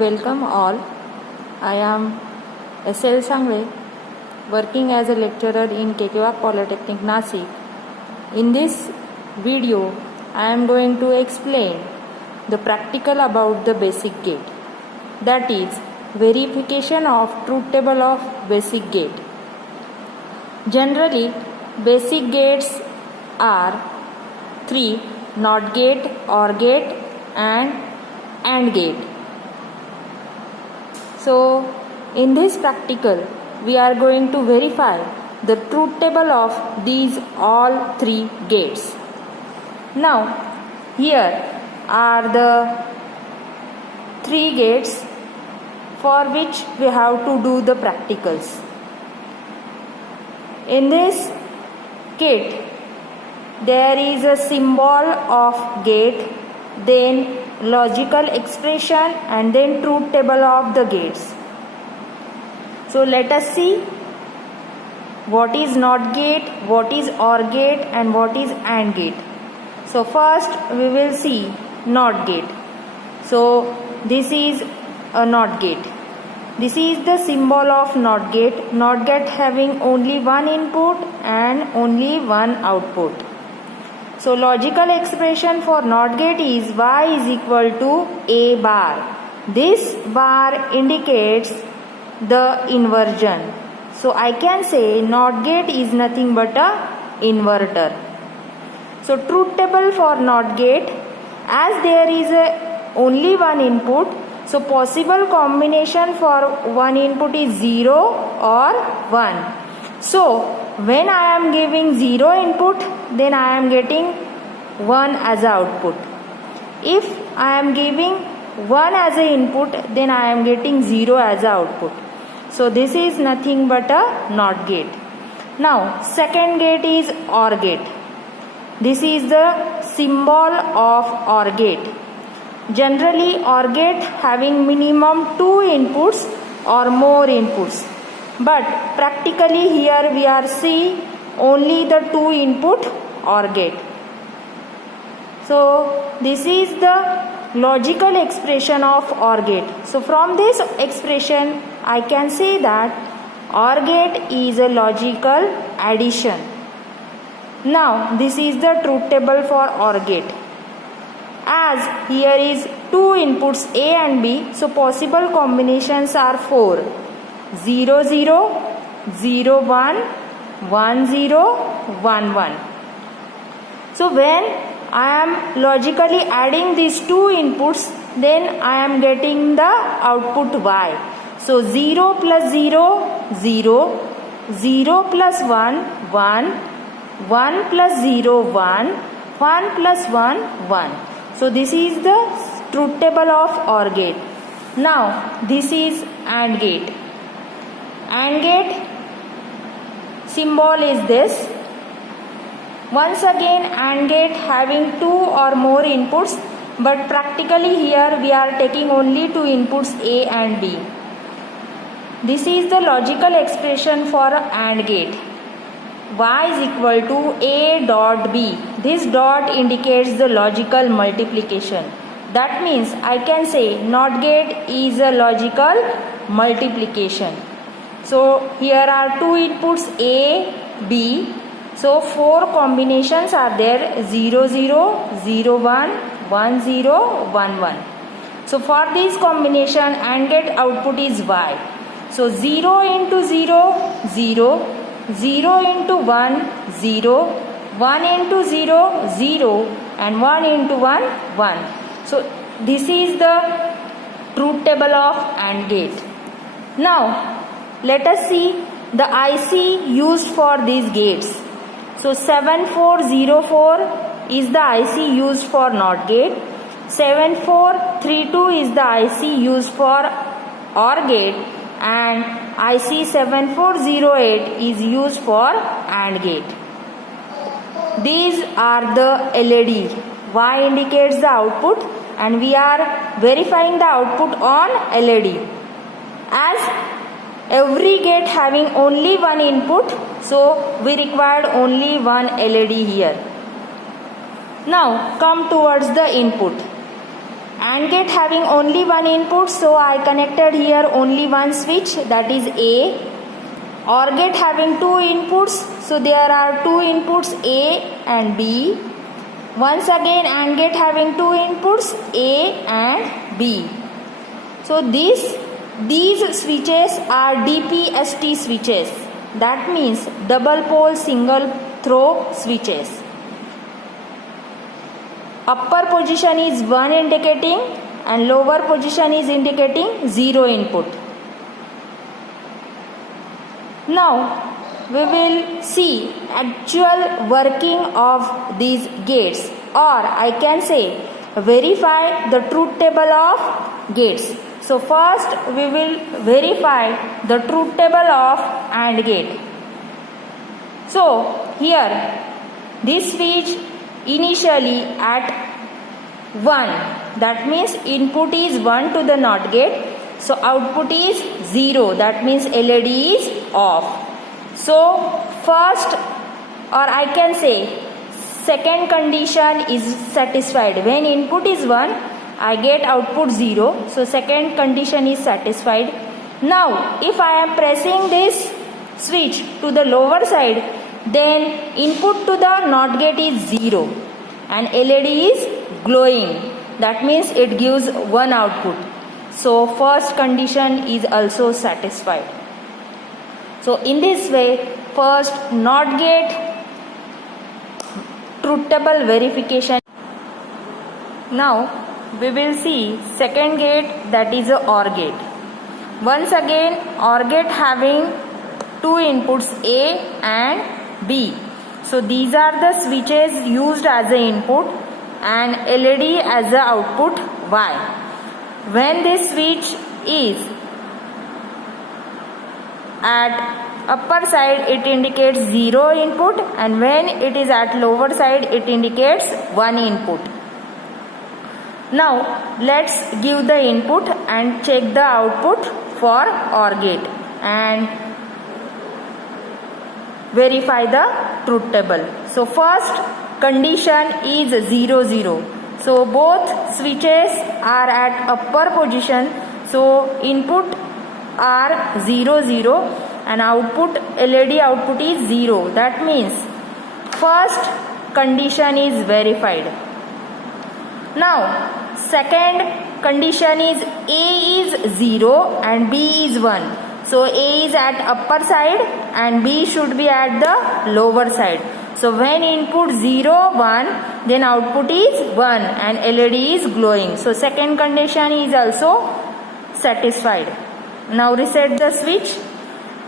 Welcome all. I am S.L. Sangwe, working as a lecturer in Kekewak Polytechnic, Nasik. In this video, I am going to explain the practical about the basic gate. That is, verification of truth table of basic gate. Generally, basic gates are 3: NOT gate, OR gate and AND gate. So, in this practical, we are going to verify the truth table of these all 3 gates. Now, here are the 3 gates for which we have to do the practicals. In this gate, there is a symbol of gate, then logical expression and then truth table of the gates. So let us see what is NOT gate, what is OR gate and what is AND gate. So first we will see NOT gate. So this is a NOT gate. This is the symbol of NOT gate. NOT gate having only one input and only one output. So logical expression for NOT gate is y is equal to a bar. This bar indicates the inversion. So I can say NOT gate is nothing but a inverter. So truth table for NOT gate, as there is only one input, so possible combination for one input is 0 or 1. So when I am giving 0 input, then I am getting 1 as a output. If I am giving 1 as a input, then I am getting 0 as a output. So this is nothing but a NOT gate. Now second gate is OR gate. This is the symbol of OR gate. Generally OR gate having minimum 2 inputs or more inputs. But practically here we are seeing only the 2 input OR gate. So this is the logical expression of OR gate. So from this expression I can say that OR gate is a logical addition. Now this is the truth table for OR gate. As here is 2 inputs A and B, so possible combinations are 4. 0 0, 0 1, 1 0, 1 1. So when I am logically adding these 2 inputs, then I am getting the output Y. So 0 plus 0, 0, 0 plus 1, 1, 1 plus 0, 1, 1 plus 1, 1. So this is the truth table of OR gate. Now this is AND gate. AND gate symbol is this. Once again AND gate having 2 or more inputs, but practically here we are taking only 2 inputs A and B. This is the logical expression for AND gate. Y is equal to A dot B. This dot indicates the logical multiplication. That means I can say NOT gate is a logical multiplication. So here are 2 inputs A, B. So 4 combinations are there: 0 0, 0 1, 1 0, 1 1. So for this combination AND gate output is Y. So 0 into 0, 0, 0 into 1, 0, 1 into 0, 0 and 1 into 1, 1. So this is the truth table of AND gate. Now let us see the IC used for these gates. So 7404 is the IC used for NOT gate. 7432 is the IC used for OR gate, and IC 7408 is used for AND gate. These are the LED. Y indicates the output and we are verifying the output on LED. As every gate having only one input, so we required only one LED here. Now come towards the input. AND gate having only one input, so I connected here only one switch, that is A. OR gate having two inputs, so there are two inputs A and B. Once again AND gate having two inputs A and B. So these switches are DPST switches, that means double pole single throw switches. Upper position is 1 indicating and lower position is indicating 0 input. Now we will see actual working of these gates, or I can say verify the truth table of gates. So first we will verify the truth table of AND gate. So here this switch initially at 1, that means input is 1 to the NOT gate, so output is 0, that means LED is off. So first, or I can say second condition is satisfied. When input is 1, I get output 0, so second condition is satisfied. Now if I am pressing this switch to the lower side, then input to the NOT gate is 0 and LED is glowing, that means it gives 1 output. So first condition is also satisfied. So in this way, first NOT gate truth table verification. Now we will see second gate, that is a OR gate. Once again OR gate having two inputs A and B. So these are the switches used as a input and LED as the output Y. When this switch is at upper side, it indicates 0 input, and when it is at lower side, it indicates 1 input. Now let's give the input and check the output for OR gate and verify the truth table. So first condition is 0 0. So both switches are at upper position, so input are 0 0 and output LED output is 0. That means first condition is verified. Now second condition is A is 0 and B is 1. So A is at upper side and B should be at the lower side. So when input 0 1, then output is 1 and LED is glowing. So second condition is also satisfied. Now reset the switch.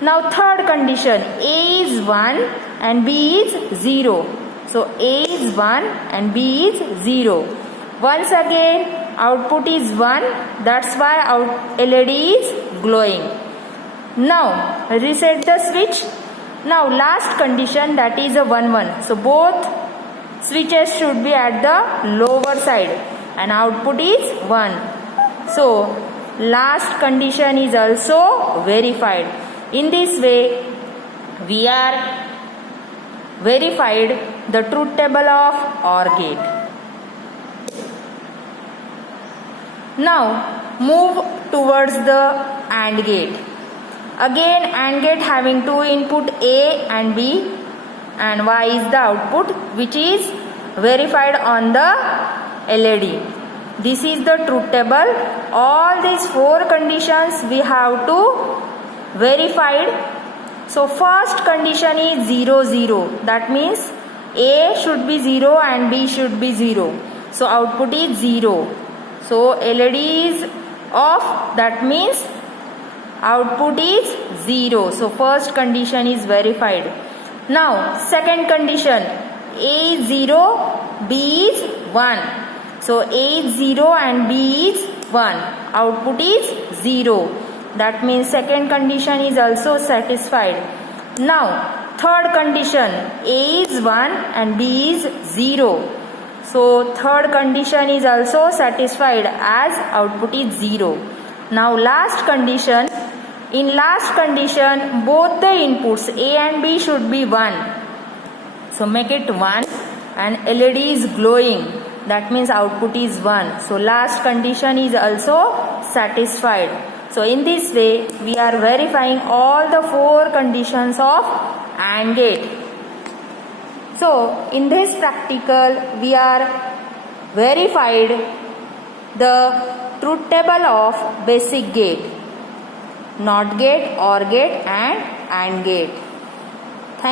Now third condition, A is 1 and B is 0. So A is 1 and B is 0. Once again output is 1, that's why LED is glowing. Now reset the switch. Now last condition, that is a 1 1. So both switches should be at the lower side and output is 1. So last condition is also verified. In this way we are verified the truth table of OR gate. Now move towards the AND gate. Again AND gate having two input A and B, and Y is the output, which is verified on the LED. This is the truth table. All these four conditions we have to verified. So first condition is 0 0. That means A should be 0 and B should be 0. So output is 0. So LED is off. That means output is 0. So first condition is verified. Now second condition, A is 0, B is 1. So A is 0 and B is 1. Output is 0. That means second condition is also satisfied. Now third condition, A is 1 and B is 0. So third condition is also satisfied as output is 0. Now last condition. In last condition, both the inputs A and B should be 1. So make it 1 and LED is glowing. that means output is 1. So last condition is also satisfied. So in this way we are verifying all the 4 conditions of AND gate. So in this practical we are verified the truth table of basic gate, NOT gate, OR gate and AND gate.